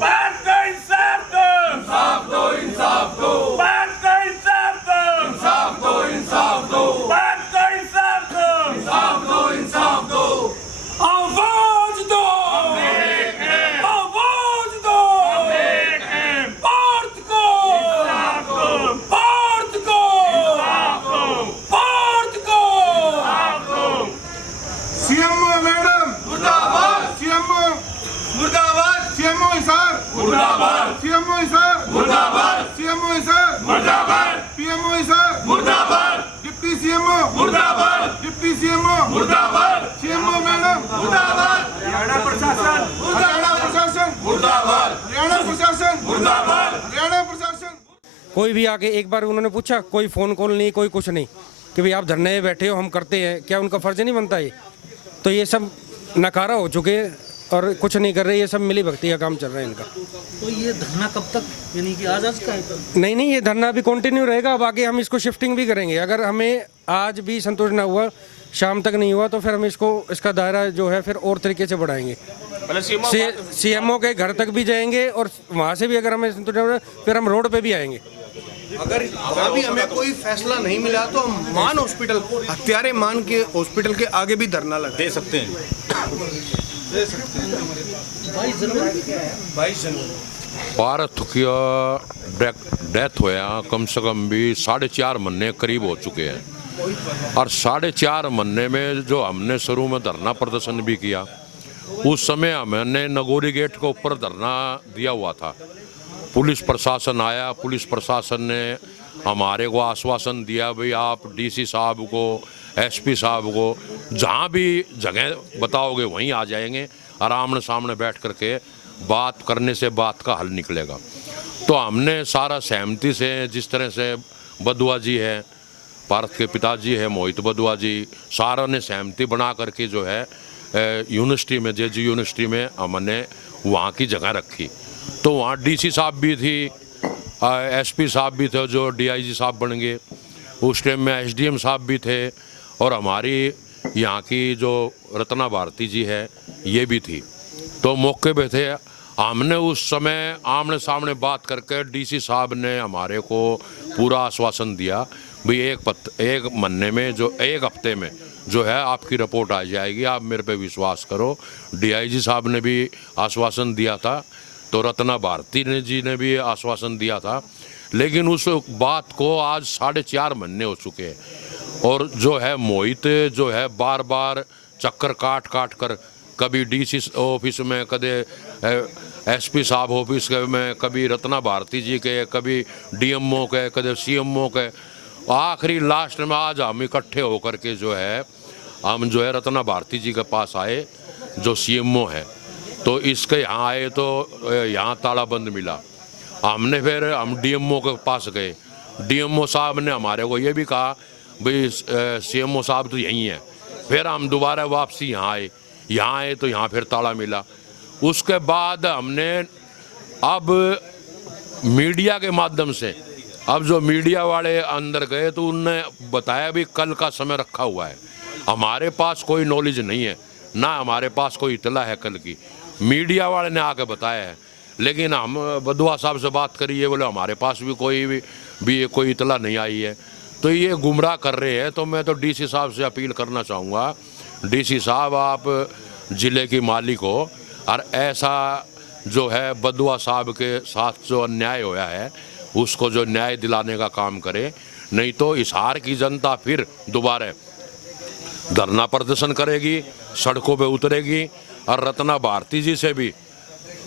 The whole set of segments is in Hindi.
बात का इंसाफ दो, इंसाफ दो, इंसाफ दो, बात का इंसाफ दो, इंसाफ दो, इंसाफ दो, बात का इंसाफ दो, इंसाफ दो, इंसाफ दो, आवाज दो, आवाज दो, भारत को, भारत को, भारत को, सीएमओ मैडम मुर्दाबाद, सीएमओ मुर्दाबाद, सीएमओ हिसार मुर्दाबाद, सीएमओ हिसार मुर्दाबाद, सीएमओ हिसार मुर्दाबाद, पीएमओ हिसार मुर्दाबाद, डिप्टी सीएमओ मुर्दाबाद, डिप्टी सीएमओ मुर्दाबाद, सीएमओ मैडम मुर्दाबाद, हरियाणा प्रशासन हरियाणा प्रशासन मुर्दाबाद, हरियाणा प्रशासन मुर्दाबाद, हरियाणा प्रशासन। कोई भी आके एक बार उन्होंने पूछा, कोई फ़ोन कॉल नहीं, कोई कुछ नहीं कि भाई आप धरने में बैठे हो, हम करते हैं, क्या उनका फ़र्ज नहीं बनता ये? तो ये सब नकारा हो चुके हैं और कुछ नहीं कर रहे, ये सब मिली भक्ति का काम चल रहा है इनका। तो ये धरना कब तक, यानी कि आज का है? नहीं, ये धरना अभी कंटिन्यू रहेगा। अब आगे हम इसको शिफ्टिंग भी करेंगे। अगर हमें आज भी संतोष ना हुआ, शाम तक नहीं हुआ, तो फिर हम इसका दायरा जो है फिर और तरीके से बढ़ाएंगे। सीएमओ के घर तक भी जाएंगे और वहाँ से भी अगर हमें संतोष ना हुआ, फिर हम रोड पे भी आएंगे। अगर अभी हमें कोई फैसला नहीं मिला तो हम मान हॉस्पिटल, हत्यारे मान के हॉस्पिटल के आगे भी धरना लगा दे सकते हैं। 22 जनवरी भारत की डेथ होया कम से कम भी 4.5 महीने करीब हो चुके हैं और 4.5 महीने में जो हमने शुरू में धरना प्रदर्शन भी किया, उस समय हमने नगोरी गेट के ऊपर धरना दिया हुआ था। पुलिस प्रशासन आया, पुलिस प्रशासन ने हमारे को आश्वासन दिया भाई आप डीसी साहब को, एसपी साहब को जहाँ भी जगह बताओगे वहीं आ जाएंगे और आमने सामने बैठ करके बात करने से बात का हल निकलेगा। तो हमने सारा सहमति से, जिस तरह से बदुआ जी है, भारत के पिताजी है मोहित बदुआ जी, सारा ने सहमति बना करके जो है यूनिवर्सिटी में, जेजी यूनिवर्सिटी में हमने वहाँ की जगह रखी। तो वहाँ डीसी साहब भी थी, एसपी साहब भी थे जो डीआईजी साहब बन गए, उस टाइम में एसडीएम साहब भी थे और हमारी यहाँ की जो रत्ना भारती जी है ये भी थी। तो मौके पे थे, हमने उस समय आमने सामने बात करके डीसी साहब ने हमारे को पूरा आश्वासन दिया भाई एक महीने में, जो एक हफ्ते में जो है आपकी रिपोर्ट आ जाएगी, आप मेरे पे विश्वास करो। डीआईजी साहब ने भी आश्वासन दिया था, तो रत्ना भारती जी ने भी आश्वासन दिया था। लेकिन उस बात को आज 4.5 महीने हो चुके हैं और जो है मोहित जो है बार बार चक्कर काट कर कभी डीसी ऑफिस में, कभी एसपी साहब ऑफिस में, कभी रत्ना भारती जी के, कभी डीएमओ के, कभी सीएमओ के, आखिरी लास्ट में आज हम इकट्ठे होकर के जो है हम जो है रत्ना भारती जी के पास आए जो सीएमओ है। तो इसके यहाँ आए तो यहाँ ताला बंद मिला। हमने फिर हम डीएमओ के पास गए, डीएमओ साहब ने हमारे को ये भी कहा भाई सीएमओ साहब तो यहीं हैं। फिर हम दोबारा वापसी यहाँ आए तो यहाँ फिर ताला मिला। उसके बाद हमने अब मीडिया के माध्यम से, अब जो मीडिया वाले अंदर गए तो उनने बताया भी कल का समय रखा हुआ है। हमारे पास कोई नॉलेज नहीं है, ना हमारे पास कोई इतला है कल की, मीडिया वाले ने आके बताया है। लेकिन हम बदुआ साहब से बात करिए, बोले हमारे पास भी कोई इतला नहीं आई है। तो ये गुमराह कर रहे हैं। तो मैं तो डीसी साहब से अपील करना चाहूँगा, डीसी साहब आप ज़िले की मालिक हो और ऐसा जो है बदुआ साहब के साथ जो अन्याय होया है उसको जो न्याय दिलाने का काम करे, नहीं तो हिसार की जनता फिर दोबारा धरना प्रदर्शन करेगी, सड़कों पे उतरेगी। और रत्ना भारती जी से भी,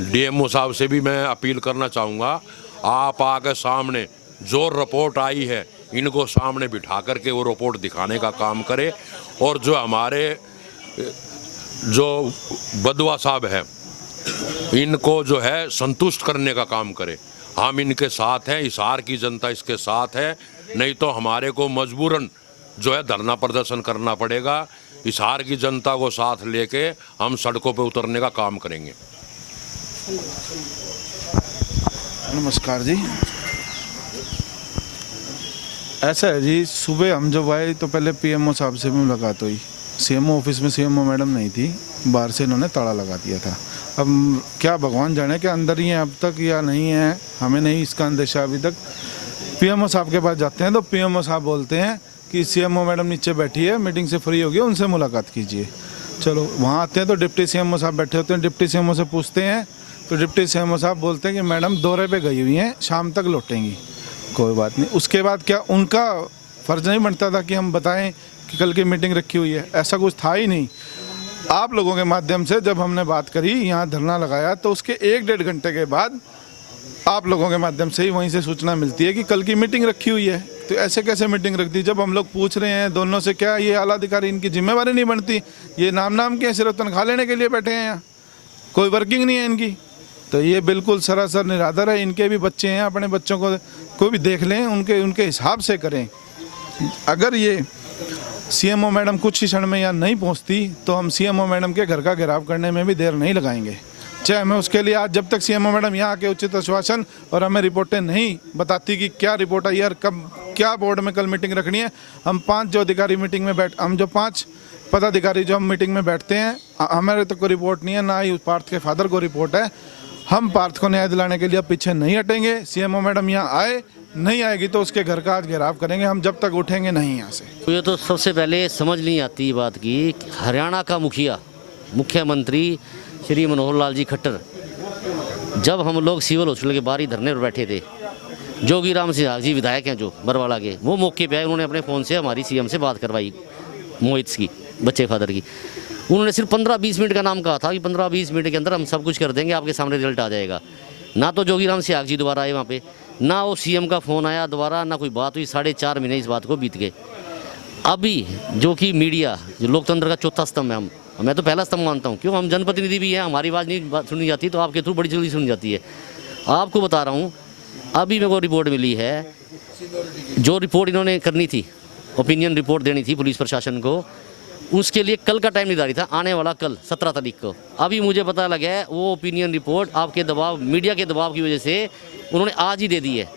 डीएमओ साहब से भी मैं अपील करना चाहूँगा, आप आके सामने जो रिपोर्ट आई है इनको सामने बिठा करके वो रिपोर्ट दिखाने का काम करे और जो हमारे जो बदुआ साहब है इनको जो है संतुष्ट करने का काम करे। हम इनके साथ हैं, हिसार की जनता इसके साथ है, नहीं तो हमारे को मजबूरन जो है धरना प्रदर्शन करना पड़ेगा। हिसार की जनता को साथ लेके हम सड़कों पे उतरने का काम करेंगे। नमस्कार जी। ऐसा है जी, सुबह हम जब आए तो पहले पीएमओ साहब से भी मुलाकात हुई। सीएमओ ऑफिस में सीएमओ मैडम नहीं थी, बाहर से इन्होंने ताला लगा दिया था। अब क्या भगवान जाने के अंदर ही है अब तक या नहीं है, हमें नहीं इसका अंदेशा अभी तक। पीएमओ साहब के पास जाते हैं तो पीएमओ साहब बोलते हैं कि सीएमओ मैडम नीचे बैठी है, मीटिंग से फ्री होगी, उनसे मुलाकात कीजिए। चलो वहाँ आते हैं तो डिप्टी सीएमओ साहब बैठे होते हैं, डिप्टी सीएमओ से पूछते हैं तो डिप्टी सीएमओ साहब बोलते हैं कि मैडम दौरे पे गई हुई हैं, शाम तक लौटेंगी। कोई बात नहीं। उसके बाद क्या उनका फ़र्ज़ नहीं बनता था कि हम बताएं कि कल की मीटिंग रखी हुई है? ऐसा कुछ था ही नहीं। आप लोगों के माध्यम से जब हमने बात करी, यहाँ धरना लगाया, तो उसके 1-1.5 घंटे के बाद आप लोगों के माध्यम से ही वहीं से सूचना मिलती है कि कल की मीटिंग रखी हुई है। तो ऐसे कैसे मीटिंग रख दी? जब हम लोग पूछ रहे हैं दोनों से, क्या ये आला अधिकारी इनकी जिम्मेवारी नहीं बनती? ये नाम के सिर्फ तनख्वाह लेने के लिए बैठे हैं यहाँ, कोई वर्किंग नहीं है इनकी। तो ये बिल्कुल सरासर निराधार है। इनके भी बच्चे हैं, अपने बच्चों को भी देख लें, उनके हिसाब से करें। अगर ये सीएमओ मैडम कुछ ही क्षण में यहाँ नहीं पहुँचती तो हम सीएमओ मैडम के घर का घेराव करने में भी देर नहीं लगाएंगे। चाहे हमें उसके लिए आज, जब तक सीएमओ मैडम यहाँ आके उचित आश्वासन और हमें रिपोर्टें नहीं बताती कि क्या रिपोर्ट आई है, कब क्या बोर्ड में कल मीटिंग रखनी है, हम 5 जो अधिकारी मीटिंग में हम जो 5 पदाधिकारी जो हम मीटिंग में बैठते हैं, हमारे तो कोई रिपोर्ट नहीं है, ना ही पार्थ के फादर को रिपोर्ट है। हम पार्थ को न्याय दिलाने के लिए पीछे नहीं हटेंगे। सीएमओ मैडम यहाँ आए, नहीं आएगी तो उसके घर का आज घेराव करेंगे हम, जब तक उठेंगे नहीं यहाँ से। तो ये तो सबसे पहले समझ नहीं आती बात की, हरियाणा का मुख्यमंत्री श्री मनोहर लाल जी खट्टर, जब हम लोग सिविल हॉस्पिटल के बाहर ही धरने पर बैठे थे, जोगीराम सिंह जी विधायक हैं जो बरवाला के, वो मौके पे आए, उन्होंने अपने फ़ोन से हमारी सीएम से बात करवाई, मोहित की, बच्चे फादर की। उन्होंने सिर्फ 15-20 मिनट का नाम कहा था कि 15-20 मिनट के अंदर हम सब कुछ कर देंगे, आपके सामने रिजल्ट आ जाएगा। ना तो जोगीराम सिंह जी दोबारा आए वहाँ पे, ना वो सीएम का फ़ोन आया दोबारा, ना कोई बात हुई। 4.5 महीने इस बात को बीत गए। अभी जो कि मीडिया, जो लोकतंत्र का चौथा स्तंभ है, मैं तो पहला स्तंभ मानता हूँ, क्यों हम जनप्रतिनिधि भी हैं, हमारी आवाज़ नहीं सुनी जाती तो आपके थ्रू बड़ी जल्दी सुनी जाती है। आपको बता रहा हूँ, अभी मेरे को रिपोर्ट मिली है, जो रिपोर्ट इन्होंने करनी थी, ओपिनियन रिपोर्ट देनी थी पुलिस प्रशासन को, उसके लिए कल का टाइम निर्धारित था, आने वाला कल 17 तारीख को। अभी मुझे पता लगा है वो ओपिनियन रिपोर्ट आपके दबाव, मीडिया के दबाव की वजह से उन्होंने आज ही दे दी है।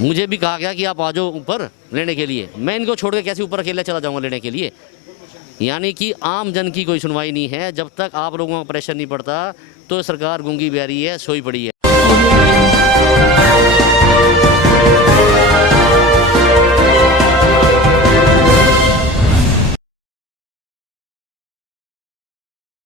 मुझे भी कहा गया कि आप आ जाओ ऊपर लेने के लिए। मैं इनको छोड़ के कैसे ऊपर अकेले चला जाऊँगा लेने के लिए? यानी कि आम जन की कोई सुनवाई नहीं है। जब तक आप लोगों का प्रेशर नहीं पड़ता तो सरकार गूंगी बहरी है, सोई पड़ी है।